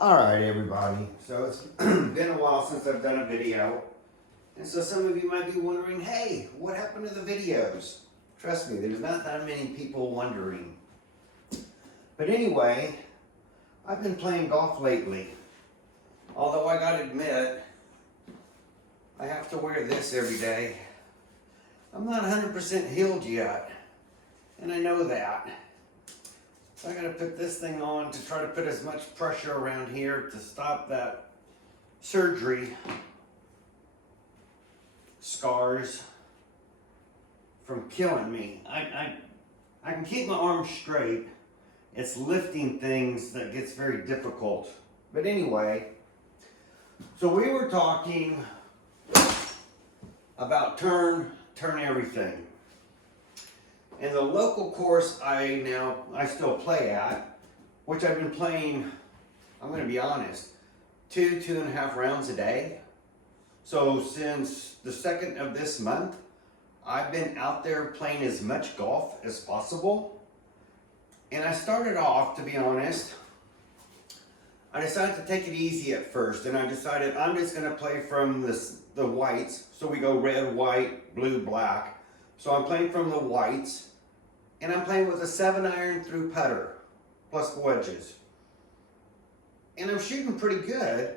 Alright everybody, so it's been a while since I've done a video, and so some of you might be wondering, hey, what happened to the videos? Trust me, there's not that many people wondering. But anyway, I've been playing golf lately, although I gotta admit, I have to wear this every day. I'm not 100% healed yet, and I know that. So I gotta put this thing on to try to put as much pressure around here to stop that surgery scars from killing me. I can keep my arms straight. It's lifting things that gets very difficult. But anyway, so we were talking about turn everything. And the local course I still play at, which I've been playing, I'm going to be honest, 2.5 rounds a day. So since the 2nd of this month, I've been out there playing as much golf as possible. And I started off, to be honest, I decided to take it easy at first. And I decided I'm just going to play from the whites. So we go red, white, blue, black. So I'm playing from the whites. And I'm playing with a 7-iron through putter, plus wedges. And I'm shooting pretty good,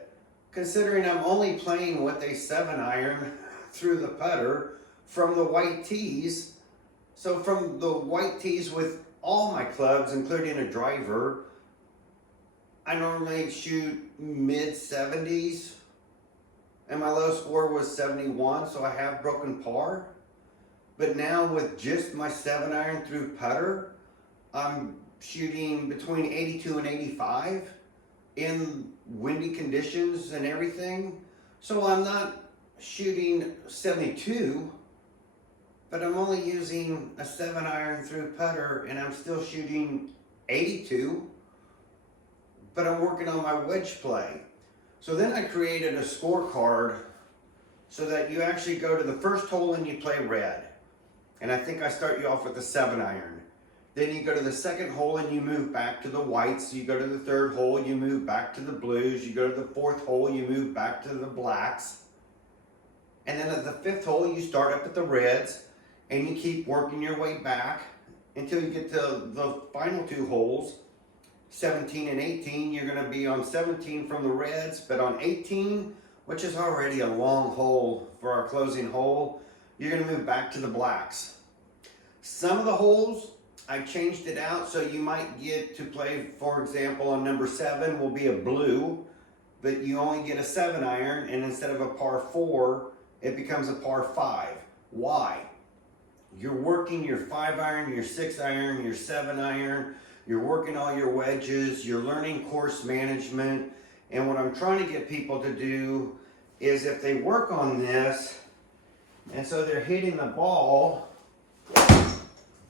considering I'm only playing with a 7-iron through the putter from the white tees. So from the white tees with all my clubs, including a driver, I normally shoot mid-70s. And my low score was 71, so I have broken par. But now with just my 7-iron through putter, I'm shooting between 82 and 85 in windy conditions and everything. So I'm not shooting 72, but I'm only using a 7-iron through putter and I'm still shooting 82, but I'm working on my wedge play. So then I created a scorecard so that you actually go to the first hole and you play red. And I think I start you off with a 7-iron. Then you go to the second hole and you move back to the whites. You go to the third hole, you move back to the blues. You go to the fourth hole, you move back to the blacks. And then at the fifth hole, you start up at the reds and you keep working your way back until you get to the final 2 holes, 17 and 18. You're gonna be on 17 from the reds, but on 18, which is already a long hole for our closing hole, you're going to move back to the blacks. Some of the holes, I changed it out so you might get to play, for example, on number 7 will be a blue, but you only get a 7-iron, and instead of a par 4, it becomes a par 5. Why? You're working your 5-iron, your 6-iron, your 7-iron, you're working all your wedges, you're learning course management, and what I'm trying to get people to do is if they work on this, and so they're hitting the ball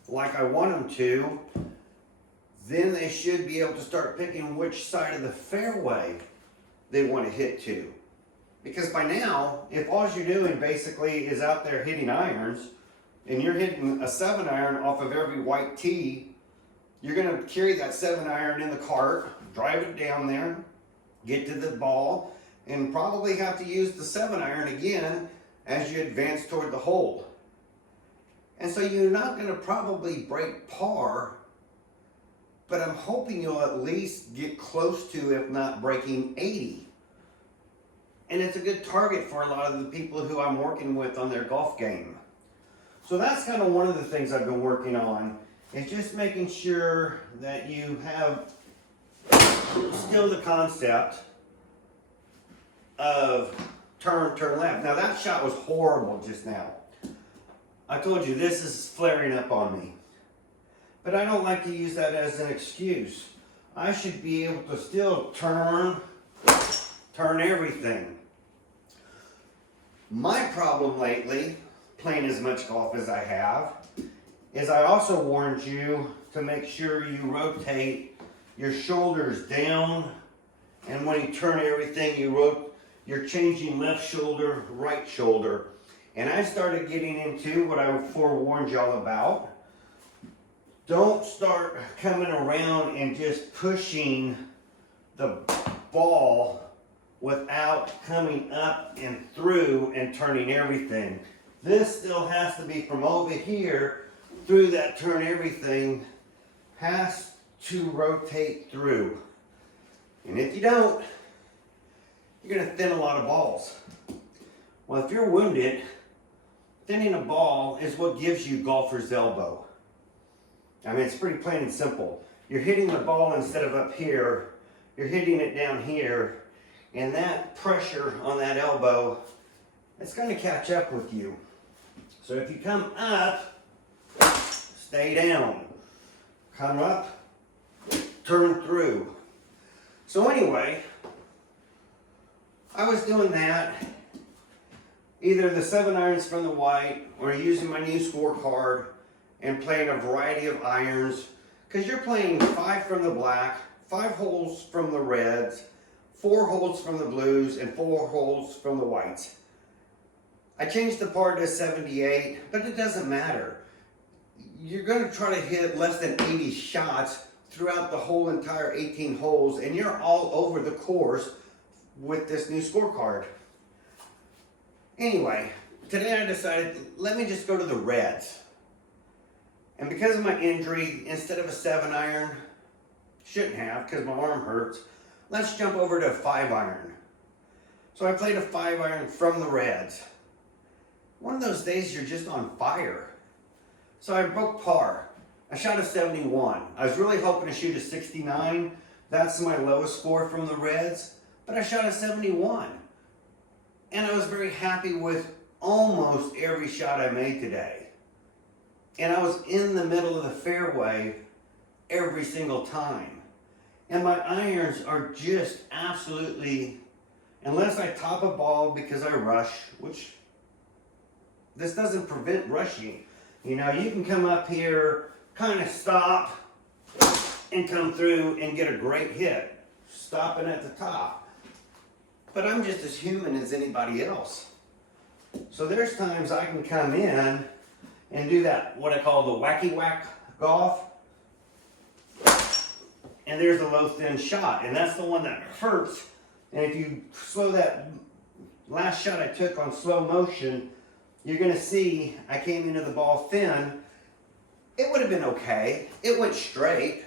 like I want them to, then they should be able to start picking which side of the fairway they want to hit to. Because by now, if all you're doing basically is out there hitting irons, and you're hitting a 7-iron off of every white tee, you're going to carry that 7-iron in the cart, drive it down there, get to the ball, and probably have to use the 7-iron again as you advance toward the hole. And so you're not going to probably break par, but I'm hoping you'll at least get close to, if not breaking 80. And it's a good target for a lot of the people who I'm working with on their golf game. So that's kind of one of the things I've been working on, is just making sure that you have still the concept of turn left. Now that shot was horrible just now. I told you this is flaring up on me. But I don't like to use that as an excuse. I should be able to still turn everything. My problem lately, playing as much golf as I have, is I also warned you to make sure you rotate your shoulders down, and when you turn everything, you're changing left shoulder, right shoulder. And I started getting into what I forewarned y'all about. Don't start coming around and just pushing the ball without coming up and through and turning everything. This still has to be from over here through that turn everything, has to rotate through. And if you don't, you're gonna thin a lot of balls. Well, if you're wounded, thinning a ball is what gives you golfer's elbow. I mean, it's pretty plain and simple. You're hitting the ball instead of up here, you're hitting it down here, and that pressure on that elbow, it's gonna catch up with you. So if you come up, stay down. Come up, turn through. So anyway, I was doing that, either the 7-irons from the white or using my new scorecard and playing a variety of irons, because you're playing 5 from the black, 5 holes from the reds, 4 holes from the blues, and 4 holes from the whites. I changed the par to 78, but it doesn't matter. You're going to try to hit less than 80 shots throughout the whole entire 18 holes, and you're all over the course with this new scorecard. Anyway, today I decided, let me just go to the reds. And because of my injury, instead of a 7-iron, shouldn't have because my arm hurts, let's jump over to a 5-iron. So I played a 5-iron from the reds. One of those days you're just on fire. So I broke par. I shot a 71. I was really hoping to shoot a 69. That's my lowest score from the reds. But I shot a 71. And I was very happy with almost every shot I made today. And I was in the middle of the fairway every single time. And my irons are just absolutely, unless I top a ball because I rush, which this doesn't prevent rushing. You know, you can come up here, kind of stop, and come through and get a great hit, stopping at the top. But I'm just as human as anybody else. So there's times I can come in and do that, what I call the wacky whack golf. And there's a low thin shot, and that's the one that hurts. And if you slow that last shot I took on slow motion, you're gonna see I came into the ball thin. It would have been okay. It went straight.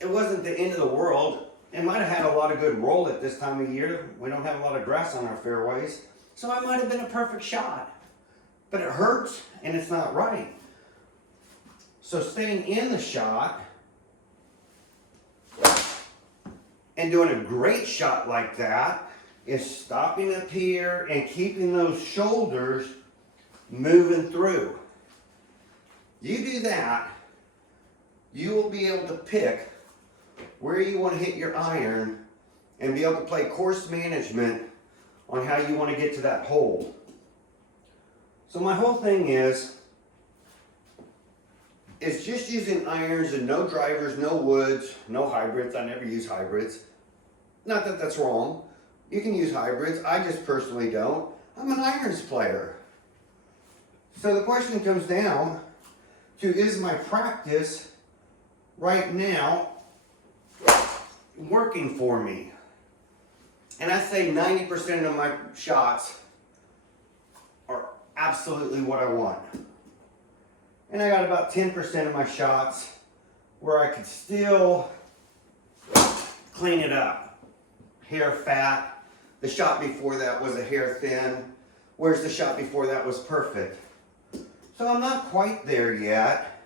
It wasn't the end of the world. It might have had a lot of good roll at this time of year. We don't have a lot of grass on our fairways. So it might have been a perfect shot. But it hurts and it's not right. So staying in the shot and doing a great shot like that is stopping up here and keeping those shoulders moving through. You do that, you will be able to pick where you want to hit your iron and be able to play course management on how you want to get to that hole. So my whole thing is just using irons and no drivers, no woods, no hybrids. I never use hybrids. Not that that's wrong. You can use hybrids. I just personally don't. I'm an irons player. So the question comes down to, is my practice right now working for me? And I say 90% of my shots are absolutely what I want. And I got about 10% of my shots where I could still clean it up. Hair fat. The shot before that was a hair thin, whereas the shot before that was perfect. So I'm not quite there yet.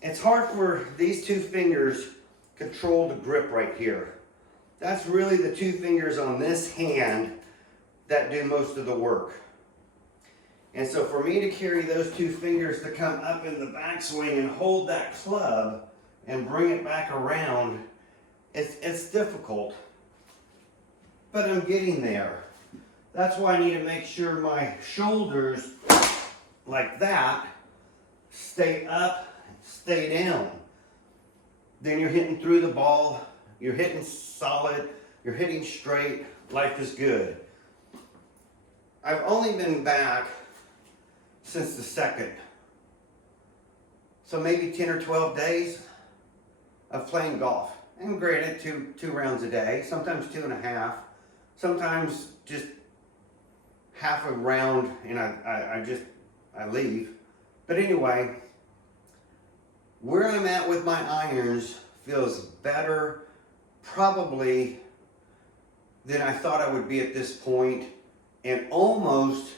It's hard for these two fingers control the grip right here. That's really the two fingers on this hand that do most of the work. And so for me to carry those two fingers to come up in the backswing and hold that club and bring it back around, it's difficult. But I'm getting there. That's why I need to make sure my shoulders, like that, stay up, stay down. Then you're hitting through the ball, you're hitting solid, you're hitting straight, life is good. I've only been back since the 2nd. So maybe 10 or 12 days of playing golf. And granted, two rounds a day, sometimes 2.5, sometimes just half a round and I leave. But anyway, where I'm at with my irons feels better probably than I thought I would be at this point, and almost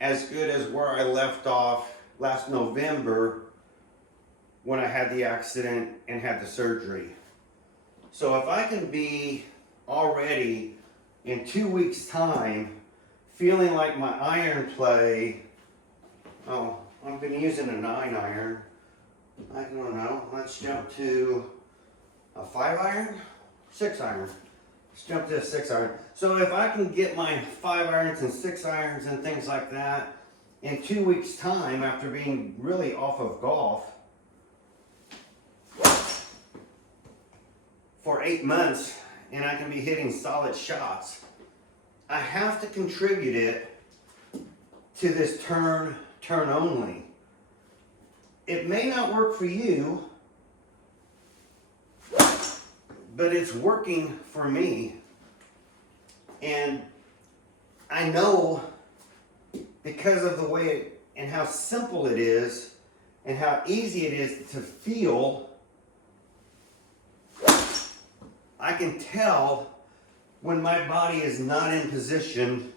as good as where I left off last November when I had the accident and had the surgery. So if I can be already in 2 weeks time feeling like my iron play, oh, I've been using a 9 iron. I don't know, let's jump to a 5 iron, 6 iron. Let's jump to a 6 iron. So if I can get my 5 irons and 6 irons and things like that in 2 weeks time after being really off of golf for 8 months, and I can be hitting solid shots, I have to contribute it to this turn only. It may not work for you, but it's working for me. And I know because of the way and how simple it is and how easy it is to feel, I can tell when my body is not in position,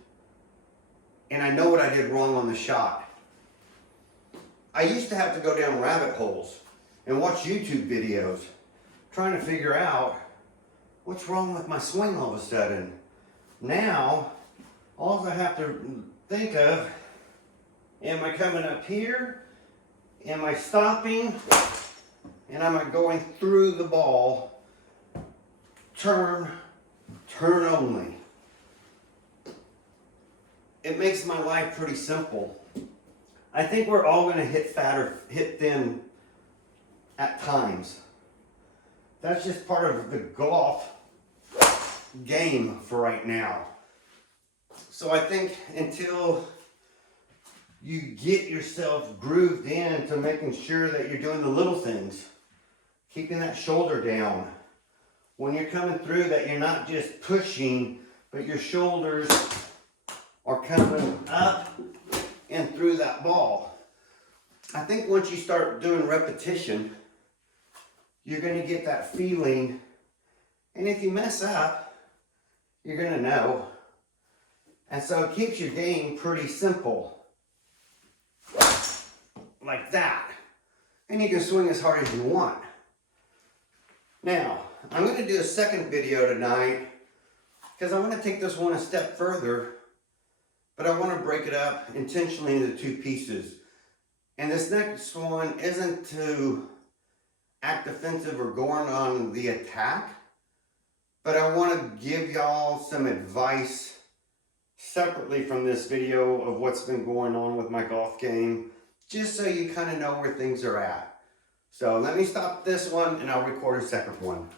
and I know what I did wrong on the shot. I used to have to go down rabbit holes and watch YouTube videos trying to figure out what's wrong with my swing all of a sudden. Now, all I have to think of, am I coming up here? Am I stopping? And am I going through the ball? Turn only. It makes my life pretty simple. I think we're all going to hit fat or hit thin at times. That's just part of the golf game for right now. So I think until you get yourself grooved in to making sure that you're doing the little things, keeping that shoulder down, when you're coming through that you're not just pushing, but your shoulders are coming up and through that ball. I think once you start doing repetition, you're going to get that feeling, and if you mess up, you're going to know. And so it keeps your game pretty simple. Like that. And you can swing as hard as you want. Now, I'm going to do a second video tonight because I want to take this one a step further, but I want to break it up intentionally into 2 pieces. And this next one isn't to act defensive or going on the attack, but I want to give y'all some advice separately from this video of what's been going on with my golf game, just so you kind of know where things are at. So let me stop this one and I'll record a second one.